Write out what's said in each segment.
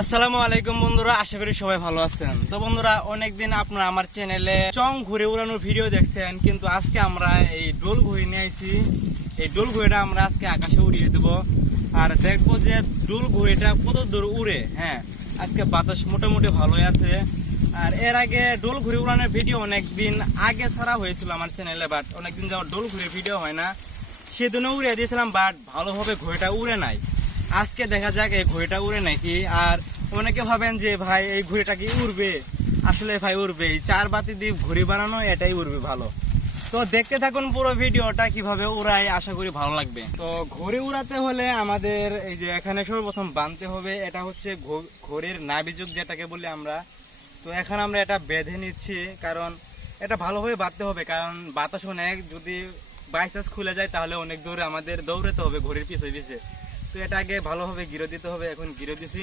আসসালামু আলাইকুম বন্ধুরা, আশা করি সবাই ভালো আছেন। তো বন্ধুরা, অনেকদিন আপনারা আমার চ্যানেলে চং ঘুরে উড়ানোর ভিডিও দেখছেন, কিন্তু আজকে আমরা এই ডোল ঘুরে নিয়ে আইছি। এই ডোল ঘুরেটা আমরা আজকে আকাশে উড়িয়ে দেব আর দেখবো যে ডোল ঘুরেটা কত দূর উড়ে। হ্যাঁ, আজকে বাতাস মোটামুটি ভালোই আছে। আর এর আগে ডোল ঘুরে উড়ানোর ভিডিও অনেকদিন আগে ছাড়া হয়েছিল আমার চ্যানেলে, বাট অনেকদিন যাওয়ার ডোল ঘুরে ভিডিও হয় না, সেদিনও উড়িয়ে দিয়েছিলাম, বাট ভালোভাবে ঘুরেটা উড়ে নাই। আজকে দেখা যাক এই ঘুড়িটা উড়ে নাকি। আর অনেকে ভাবেন যে ভাই এই ঘুড়িটা কি উড়বে, আসলে ভাই উড়বে। এই চার বাতি দিয়ে ঘুড়ি বানানো, এটাই উড়বে ভালো। তো দেখতে থাকুন পুরো ভিডিওটা কিভাবে উড়াই, আশা করি ভালো লাগবে। তো ঘুড়ি উড়াতে হলে আমাদের এই যে এখানে সর্বপ্রথম বাঁধতে হবে, এটা হচ্ছে ঘড়ির নাভিযুগ যেটাকে বলি আমরা। তো এখন আমরা এটা বেঁধে নিচ্ছি, কারণ এটা ভালোভাবে বাঁধতে হবে, কারণ বাতাস অনেক, যদি বাই চান্স খুলে যায় তাহলে অনেক দূরে আমাদের দৌড়াতে হবে ঘড়ির পিছে পিছে। তো এটা আগে ভালোভাবে গিরো দিতে হবে। এখন গিরো দিছি,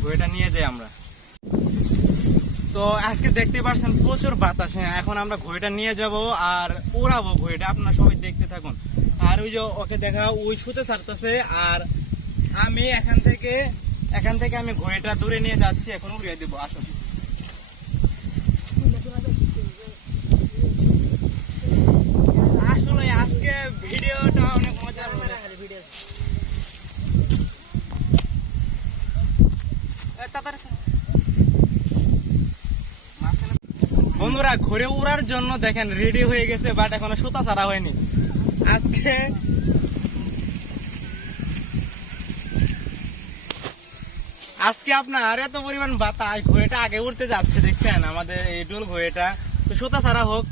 ঘড়িটা নিয়ে যাই আমরা। তো আজকে দেখতে পাচ্ছেন প্রচুর বাতাস। হ্যাঁ, এখন আমরা ঘড়িটা নিয়ে যাব আর উড়াবো ঘড়িটা, আপনারা সবাই দেখতে থাকুন। আর ওই যে ওকে দেখা, ওই সুতে ছাড়তেছে, আর আমি এখান থেকে আমি ঘড়িটা দূরে নিয়ে যাচ্ছি, এখন উড়িয়ে দিব। আসুন। আসলে আজকে ভিডিওটা অনেক মজার হবে। বন্ধুরা, ঘুরে উড়ার জন্য দেখেন রেডি হয়ে গেছে, বাট এখনো সুতা ছাড়া হয়নি। আজকে আপনার এত পরিমাণ বাতাস, ঘুরেটা আগে উঠতে যাচ্ছে, দেখছেন আমাদের এই ডোল ঘুরেটা। তো সুতা ছাড়া হোক।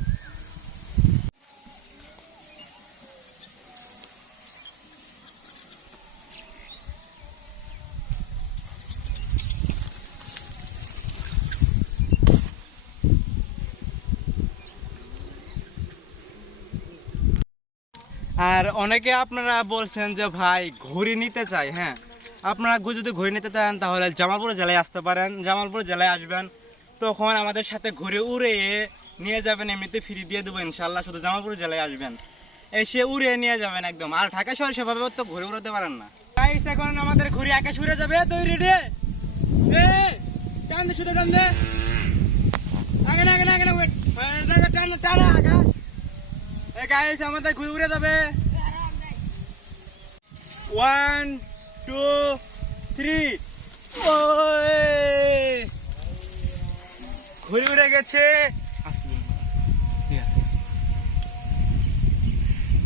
আর অনেকে আপনারা বলছেন যে ভাই ঘুড়ি নিতে চাই। হ্যাঁ, আপনারা যদি ঘুড়ি নিতে চান তাহলে জামালপুর জেলায় আসতে পারেন। জামালপুর জেলায় আসবেন, তখন আমাদের সাথে ঘুরে উড়ে নিয়ে যাবেন, এমনিতে ফ্রি দিয়ে দেবো ইনশাল্লাহ। শুধু জামালপুর জেলায় আসবেন, এসে উড়ে নিয়ে যাবেন একদম। আর ঢাকা শহরে সেভাবে তো ঘুরে উড়াতে পারেন না। গাইস, এখন আমাদের ঘুড়ি আকাশ উড়ে যাবে। তুই রেডি? টান দে, শুধু টান দে। আগে না, ওয়েট। টান টান আকাশ। গাইস, আমাদের ঘুরে উড়ে যাবে। 1 2 3। ঘুরে উড়ে গেছে।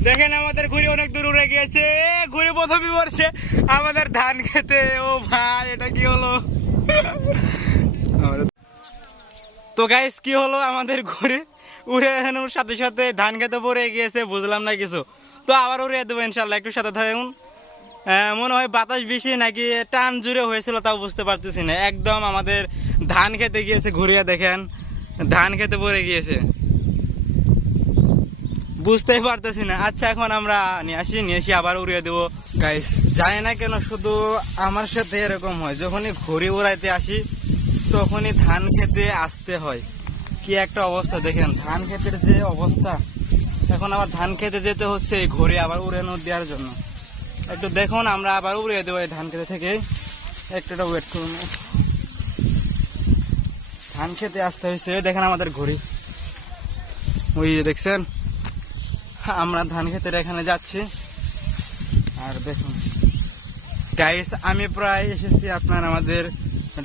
দেখেন আমাদের ঘুড়ি অনেক দূর উড়ে গিয়েছে। ঘুড়ি প্রথমে পড়ছে আমাদের ধান খেতে। ও ভাই, এটা কি হলো? তো গাইস, কি হলো, আমাদের ঘুড়ি উড়ে সাথে সাথে ধান খেতে পড়ে গিয়েছে, বুঝলাম না কিছু। তো আবার উড়িয়ে দেবো ইনশাল্লাহ, একটু সাথে থাকুন। মনে হয় বাতাস বেশি নাকি টান জুড়ে হয়েছিল, তাও বুঝতে পারতেছি না। একদম আমাদের ধান খেতে গিয়েছে, ঘুরিয়ে দেখেন ধান খেতে পড়ে গিয়েছে, বুঝতেই পারতেছি না। আচ্ছা, এখন আমরা নিয়ে আসি আবার উড়িয়ে দেবো। গাইস, জানি না কেন শুধু আমার সাথে এরকম হয়, যখনই ঘুড়ি উড়াইতে আসি তখনই ধান খেতে আসতে হয়। কি একটা অবস্থা দেখেন, ধান ক্ষেতের যে অবস্থা। এখন আবার ধান খেতে যেতে হচ্ছে এই ঘুড়ি আবার উড়ানো দেওয়ার জন্য। একটু দেখুন, আমরা আবার উড়িয়ে দেবো এই ধান খেতে থেকে। একটু ওয়েট করুন। ধান খেতে আসতে হয়েছে, দেখেন আমাদের ঘুড়ি, ওই দেখছেন আমরা ধান খেতের এখানে যাচ্ছি। আর দেখুন গাইস, আমি প্রায় এসেছি আপনার আমাদের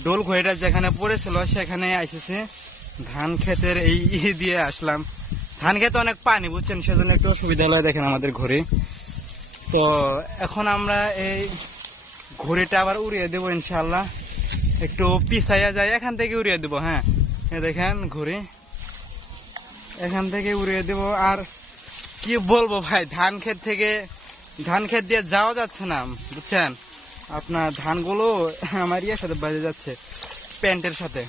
ডোল ঘড়িটা যেখানে পড়েছিল সেখানে এসেছি। ধান খেতের এই দিয়ে আসলাম। ধান খেতে অনেক পানি, বুঝছেন, সেজন্য একটু অসুবিধা হলো। দেখেন আমাদের ঘড়ি। তো এখন আমরা এই ঘড়িটা আবার উড়িয়ে দেবো ইনশাল্লাহ। একটু পিছাইয়া যায়, এখান থেকে উড়িয়ে দেবো। হ্যাঁ, দেখেন ঘড়ি এখান থেকে উড়িয়ে দেবো। আর কি বলবো ভাই, ধান ক্ষেত দিয়ে যাওয়া যাচ্ছে না, বুঝছেন। আপনার ধানগুলো আমার ইয়ের সাথে বাজে যাচ্ছে, প্যান্টের সাথে।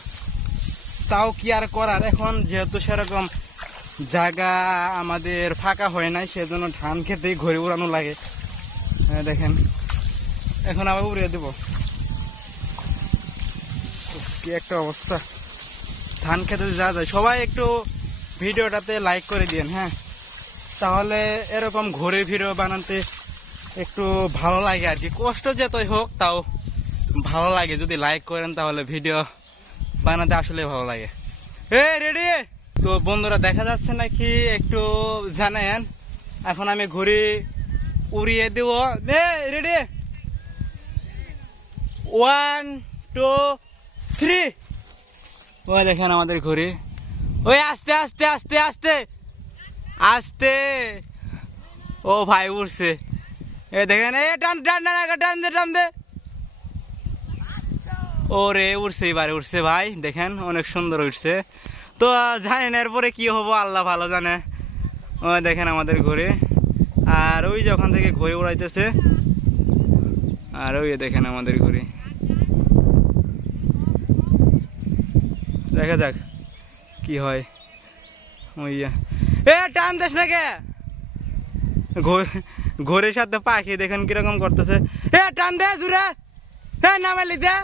তাও কি আর করার, এখন যেহেতু সেরকম জায়গা আমাদের ফাঁকা হয় নাই, সেজন্য ধান খেতেই ঘুরে উড়ানো লাগে। দেখেন এখন আবার উড়িয়ে দেব। কি একটা অবস্থা, ধান খেতে যা যায়। সবাই একটু ভিডিওটাতে লাইক করে দিন। হ্যাঁ, তাহলে এরকম ঘুরে ভিডিও বানাতে একটু ভালো লাগে আর কি। কষ্ট যতই হোক তাও ভালো লাগে, যদি লাইক করেন তাহলে ভিডিও বানাতে আসলে ভালো লাগে। রেডি? তো বন্ধুরা দেখা যাচ্ছে নাকি একটু জানেন, এখন আমি ঘুড়ি উড়িয়ে দেব। রেডি? 1 2 3। ওই দেখেন আমাদের ঘুড়ি, ওই আস্তে আস্তে আস্তে আস্তে আস্তে। ও ভাই উঠছে, এ দেখেন, এ টান টান টান দে টান দে। ওরে উঠছে, এবারে উঠছে ভাই, দেখেন অনেক সুন্দর উঠছে। তো জানেন এরপরে কি হবো আল্লাহ ভালো জানে। ওই দেখেন আমাদের ঘুড়ি, আর ওই যে ওখান থেকে ঘুড়ি উড়াইতেছে, আর ওই দেখেন আমাদের ঘুড়ি। দেখা যাক কি হয়। ওই এ টান দেশ না কে, ঘোরের সাথে পাখি দেখেন কিরকম করতেছে। এ টান দে জুড়ে, এ নামাইলি দে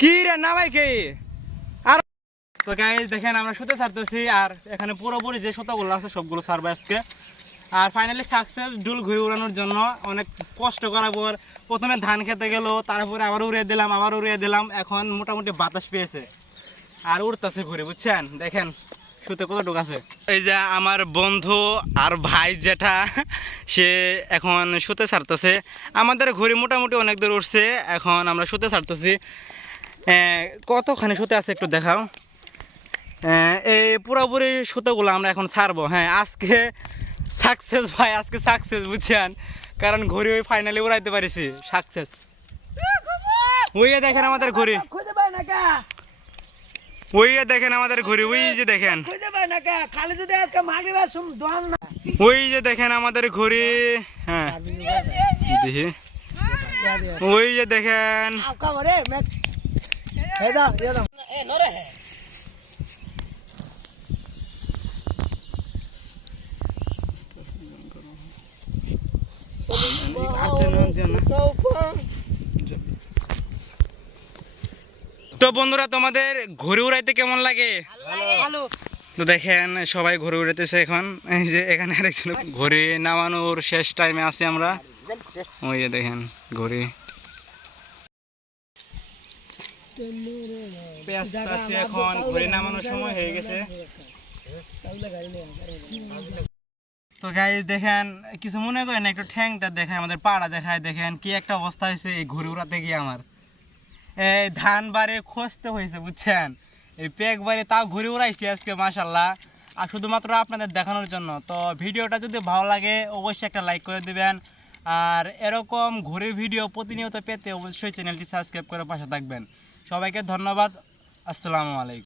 কি রে, নামাই কে। আর তো গাইস দেখেন আমরা সুতে ছাড়তেছি, আর এখানে পুরোপুরি যে সুতাগুলো আছে সবগুলো ছাড়বো আজকে। আর ফাইনালি সাকসেস ডুল ঘুরে উড়ানোর জন্য অনেক কষ্ট করার পর প্রথমে ধান খেতে গেল, তারপরে আবার উড়িয়ে দিলাম, আবার উড়িয়ে দিলাম। এখন মোটামুটি বাতাস পেয়েছে আর উড়তেছে ঘুরে, বুঝছেন। দেখেন সুতে কতটুকু আছে। এই যে আমার বন্ধু আর ভাই যেটা, সে এখন সুতে ছাড়তেছে। আমাদের ঘুড়ি মোটামুটি অনেক দূর উঠছে, এখন আমরা সুতে ছাড়তেছি। কতখানি সুতে আছে একটু দেখাও। এই পুরোপুরি সুতোগুলো আমরা এখন ছাড়বো। হ্যাঁ আজকে সাকসেস ভাই, আজকে সাকসেস, বুঝছেন, কারণ ঘুড়ি ওই ফাইনালি উড়াইতে পারিছি, সাকসেস। ওই দেখেন আমাদের ঘুড়ি, ওই দেখেন আমাদের ঘুড়ি, ওই যে দেখেন, ওই যে দেখেন আমাদের ঘুড়ি। হ্যাঁ দেখি, ওই যে দেখেন। তো বন্ধুরা তোমাদের ঘুরে উড়াইতে কেমন লাগে? তো দেখেন সবাই ঘুরে উড়াইতেছে এখন। এই যে এখানে আরেকজন ঘুরে নামানোর শেষ টাইমে আছি আমরা। ওই যে দেখেন ঘুরে এখন ঘুরে নামানোর সময় হয়ে গেছে। তো গাইস দেখেন, কিছু মনে করেন একটু ঠ্যাংটা দেখায়, আমাদের পাড়া দেখায়, দেখেন কি একটা অবস্থা হয়েছে এই ঘুরে উড়াতে গিয়ে। আমার এই ধান বাড়ে খসতে হয়েছে, বুঝছেন, এই পেক বাড়ে তাও ঘুরে উড়াইছি আজকে মাশাল্লাহ, আর শুধুমাত্র আপনাদের দেখানোর জন্য। তো ভিডিওটা যদি ভালো লাগে অবশ্যই একটা লাইক করে দিবেন, আর এরকম ঘুরে ভিডিও প্রতিনিয়ত পেতে অবশ্যই চ্যানেলটি সাবস্ক্রাইব করে পাশে থাকবেন। সবাইকে ধন্যবাদ, আসসালামু আলাইকুম।